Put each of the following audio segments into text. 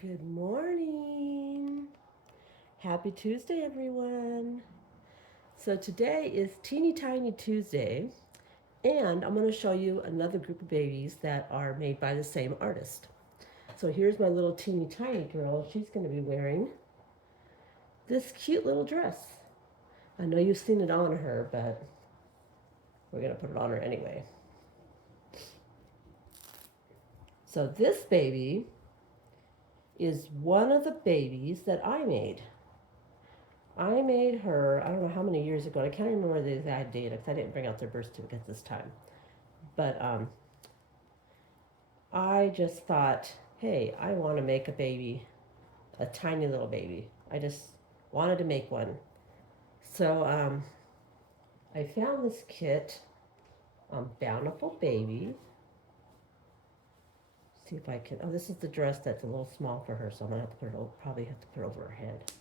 Good morning. Happy Tuesday, everyone. So today is Teeny Tiny Tuesday, and I'm going to show you another group of babies that are made by the same artist. So here's my little teeny tiny girl. She's going to be wearing this cute little dress. I know you've seen it on her, but we're going to put it on her anyway. So this baby is one of the babies that I made. I made her, I don't know how many years ago. I can't remember the exact date because I didn't bring out their birth certificates this time. But I just thought, hey, I want to make a baby, a tiny little baby. I just wanted to make one. So I found this kit on Bountiful Baby. See if I can. Oh, this is the dress that's a little small for her, so I'm gonna have to put it. Probably have to put it over her head.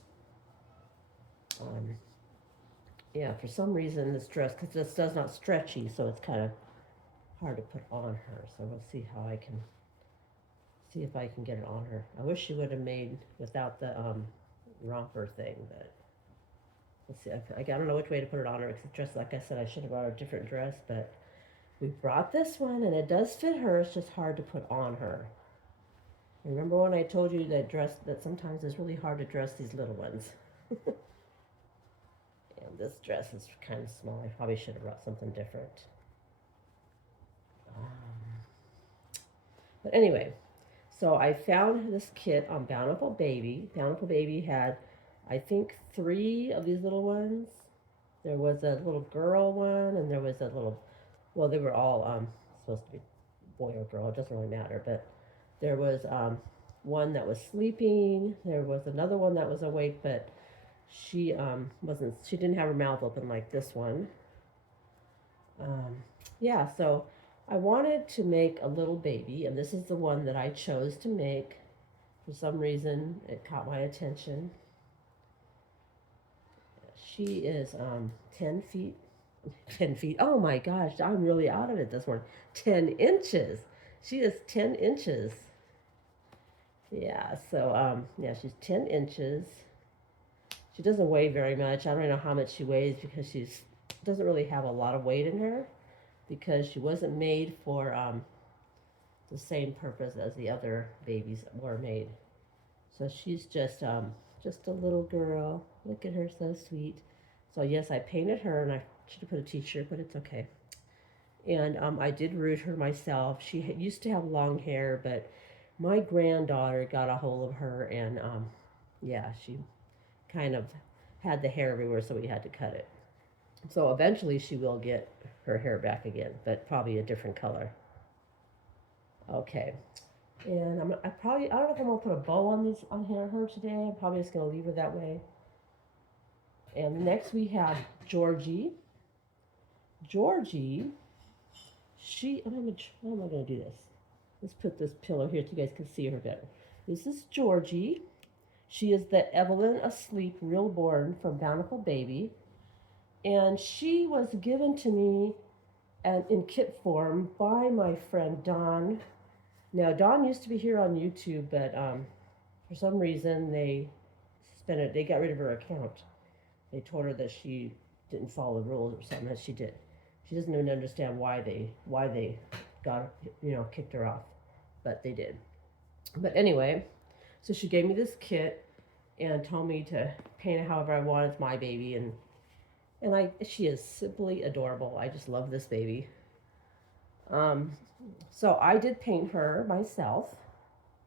Yeah, for some reason this dress, because this does not stretchy, so it's kind of hard to put on her. So we'll see how I can see if I can get it on her. I wish she would have made without the romper thing, but let's see. I don't know which way to put it on her. Because dress, like I said, I should have brought a different dress, but we brought this one, and it does fit her. It's just hard to put on her. Remember when I told you that sometimes it's really hard to dress these little ones. And this dress is kind of small. I probably should have brought something different. But anyway, so I found this kit on Bountiful Baby. Bountiful Baby had, I think, 3 of these little ones. There was a little girl one, and there was a little, well, they were all supposed to be boy or girl. It doesn't really matter. But there was one that was sleeping. There was another one that was awake, but she she didn't have her mouth open like this one. Yeah, so I wanted to make a little baby, and this is the one that I chose to make. For some reason, it caught my attention. She is 10 feet. 10 feet. Oh my gosh, I'm really out of it this morning. 10 inches. She is 10 inches. Yeah, so yeah, she's 10 inches. She doesn't weigh very much. I don't know how much she weighs because she doesn't really have a lot of weight in her, because she wasn't made for the same purpose as the other babies that were made. So she's just a little girl. Look at her, so sweet. So yes, I painted her, and I should have put a t-shirt, but it's okay. And I did root her myself. She used to have long hair, but my granddaughter got a hold of her, and yeah, she kind of had the hair everywhere, so we had to cut it. So eventually she will get her hair back again, but probably a different color. Okay. And I don't know if I'm gonna put a bow on her today. I'm probably just gonna leave her that way. And next we have Georgie. Georgie, how am I gonna do this? Let's put this pillow here so you guys can see her better. This is Georgie. She is the Evelyn Asleep Real Born from Bountiful Baby. And she was given to me in kit form by my friend Dawn. Now, Dawn used to be here on YouTube, but for some reason they suspended. They got rid of her account. They told her that she didn't follow the rules or something. That she did. She doesn't even understand why they got kicked her off, but they did. But anyway, so she gave me this kit and told me to paint it however I want. It's my baby, and she is simply adorable. I just love this baby. So I did paint her myself.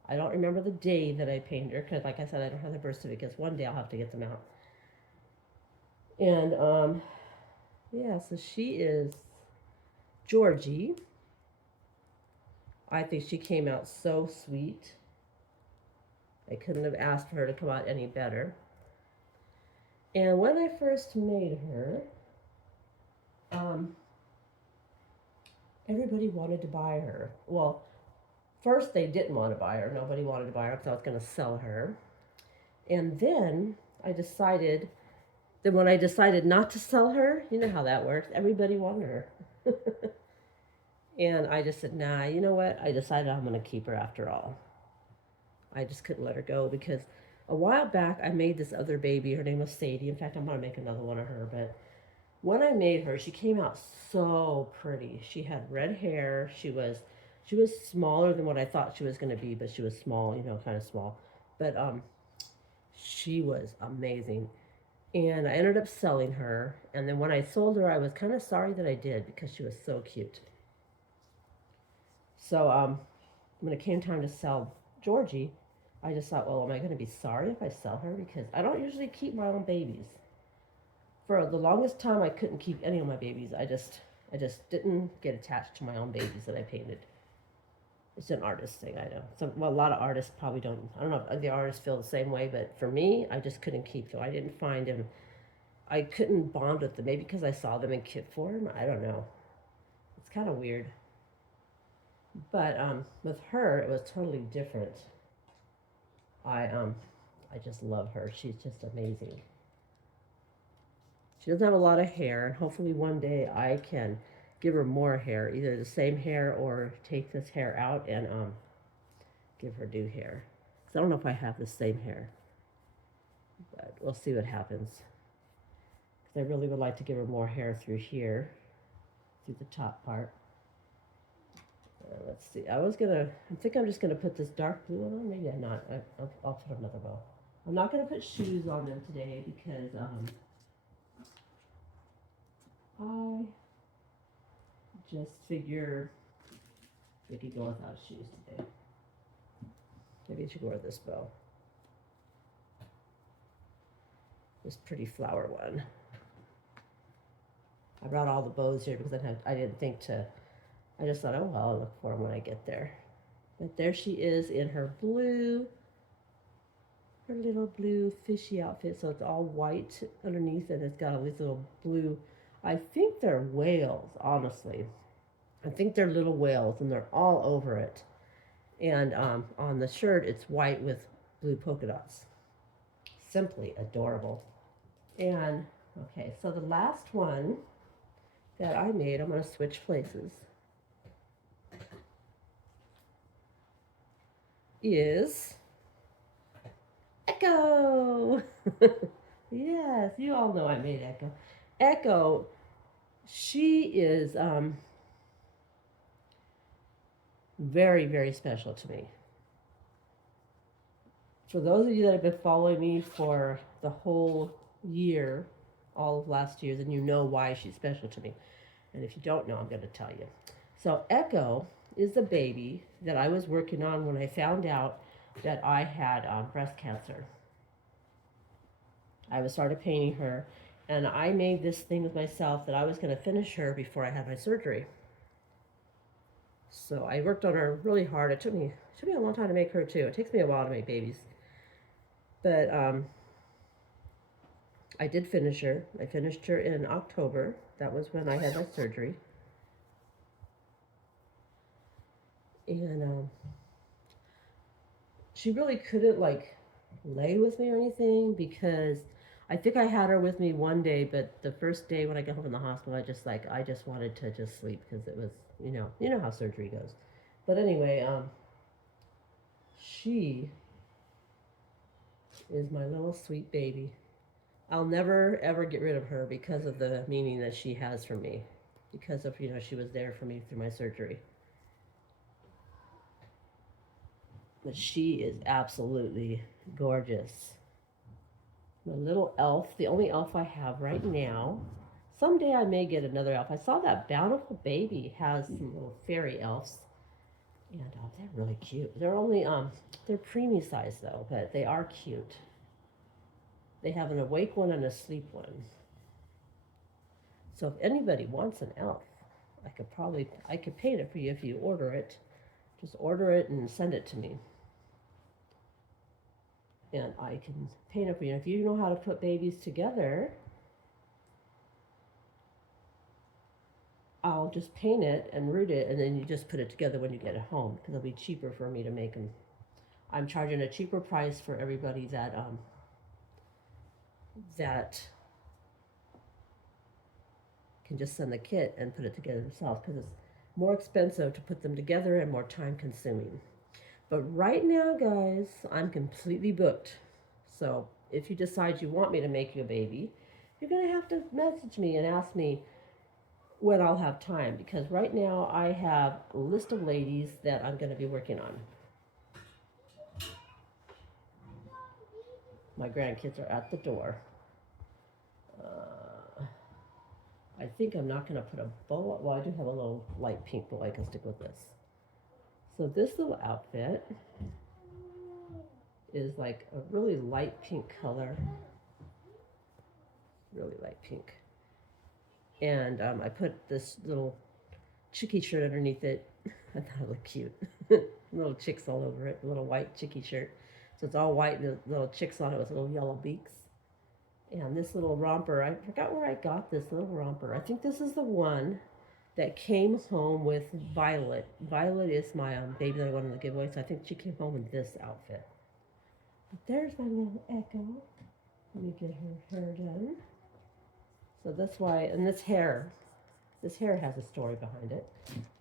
I don't remember the day that I painted her because, like I said, I don't have the birth certificates. One day I'll have to get them out. And yeah, so she is Georgie. I think she came out so sweet. I couldn't have asked for her to come out any better. And when I first made her, everybody wanted to buy her. Well, first they didn't want to buy her. Nobody wanted to buy her because I was going to sell her. And then when I decided not to sell her, you know how that works. Everybody wanted her. And I just said, nah, you know what? I decided I'm going to keep her after all. I just couldn't let her go because a while back I made this other baby. Her name was Sadie. In fact, I'm going to make another one of her. But when I made her, she came out so pretty. She had red hair. She was smaller than what I thought she was going to be, but she was small, kind of small. But she was amazing. And I ended up selling her. And then when I sold her, I was kind of sorry that I did because she was so cute. So when it came time to sell Georgie, I just thought, well, am I going to be sorry if I sell her? Because I don't usually keep my own babies. For the longest time, I couldn't keep any of my babies. I just didn't get attached to my own babies that I painted. It's an artist thing, I know. Well, a lot of artists probably don't. I don't know if the artists feel the same way, but for me, I just couldn't keep them. I didn't find them. I couldn't bond with them. Maybe because I saw them in kit form. I don't know. It's kind of weird. But with her, it was totally different. I just love her. She's just amazing. She doesn't have a lot of hair, and hopefully one day I can give her more hair, either the same hair or take this hair out and give her new hair. So I don't know if I have the same hair, but we'll see what happens. Because I really would like to give her more hair through here, through the top part. Let's see. I think I'm just gonna put this dark blue on. Maybe I'm not. I'll put another bow. I'm not gonna put shoes on them today because I just figure we could go without shoes today. Maybe I should wear this bow. This pretty flower one. I brought all the bows here because I didn't think to. I just thought, oh well, I'll look for them when I get there. But there she is in her blue, her little blue fishy outfit. So it's all white underneath and it's got all these little blue. I think they're whales, honestly. I think they're little whales and they're all over it. And on the shirt, it's white with blue polka dots. Simply adorable. And, okay, so the last one that I made, I'm going to switch places, is Echo. Yes, you all know I made Echo. Echo, she is very, very special to me. For those of you that have been following me for the whole year, all of last year, then you know why she's special to me. And if you don't know, I'm going to tell you. So Echo is the baby that I was working on when I found out that I had breast cancer. I started painting her, and I made this thing with myself that I was going to finish her before I had my surgery. So I worked on her really hard. It took me a long time to make her too. It takes me a while to make babies. But I did finish her. I finished her in October. That was when I had my surgery. And she really couldn't lay with me or anything because I think I had her with me one day, but the first day when I got home from the hospital, I just wanted to just sleep because it was, you know how surgery goes. But anyway, she is my little sweet baby. I'll never ever get rid of her because of the meaning that she has for me, because of, she was there for me through my surgery. But she is absolutely gorgeous. My little elf, the only elf I have right now. Someday I may get another elf. I saw that Bountiful Baby has some little fairy elves. And they're really cute. They're only, they're preemie size though, but they are cute. They have an awake one and a sleep one. So if anybody wants an elf, I could paint it for you if you order it. Just order it and send it to me. And I can paint it for you. If you know how to put babies together, I'll just paint it and root it, and then you just put it together when you get it home, because it'll be cheaper for me to make them. I'm charging a cheaper price for everybody that can just send the kit and put it together themselves, because it's more expensive to put them together and more time consuming. But right now, guys, I'm completely booked. So if you decide you want me to make you a baby, you're going to have to message me and ask me when I'll have time, because right now I have a list of ladies that I'm going to be working on. My grandkids are at the door. I think I'm not going to put a bow. Well, I do have a little light pink bow I can stick with this. So this little outfit is like a really light pink color. Really light pink. And I put this little chickie shirt underneath it. I thought it looked cute. Little chicks all over it. A little white chickie shirt. So it's all white and the little chicks on it with little yellow beaks. And this little romper, I forgot where I got this little romper. I think this is the one that came home with Violet. Violet is my baby that I wanted to give away, so I think she came home in this outfit. But there's my little Echo. Let me get her hair done. So that's why, and this hair has a story behind it.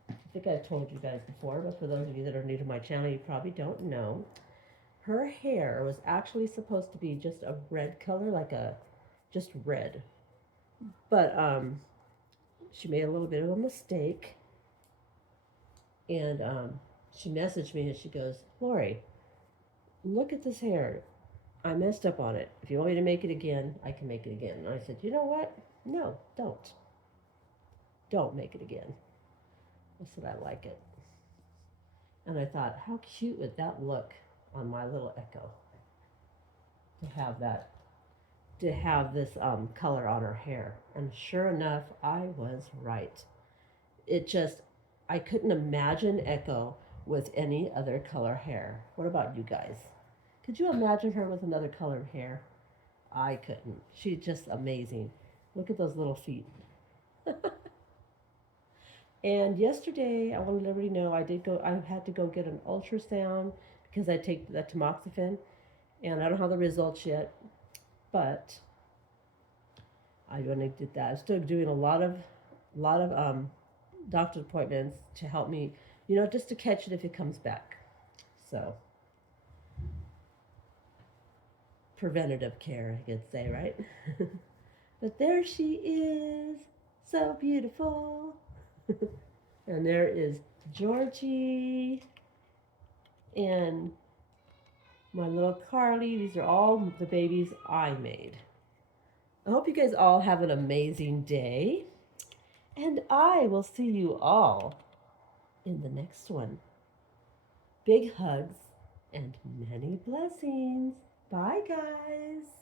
I think I've told you guys before, but for those of you that are new to my channel, you probably don't know. Her hair was actually supposed to be just a red color, like just red. But she made a little bit of a mistake. And she messaged me and she goes, Lori, look at this hair. I messed up on it. If you want me to make it again, I can make it again. And I said, you know what? No, don't. Don't make it again. I said, I like it. And I thought, how cute would that look on my little Echo? To have this color on her hair. And sure enough, I was right. I couldn't imagine Echo with any other color hair. What about you guys? Could you imagine her with another colored hair? I couldn't. She's just amazing. Look at those little feet. And yesterday, I wanted everybody to know I had to go get an ultrasound because I take the tamoxifen, and I don't have the results yet, but I went and did that. I'm still doing a lot of doctor's appointments to help me, just to catch it if it comes back. So, preventative care, I could say, right? But there she is, so beautiful. And there is Georgie and my little Carly. These are all the babies I made. I hope you guys all have an amazing day. And I will see you all in the next one. Big hugs and many blessings. Bye, guys.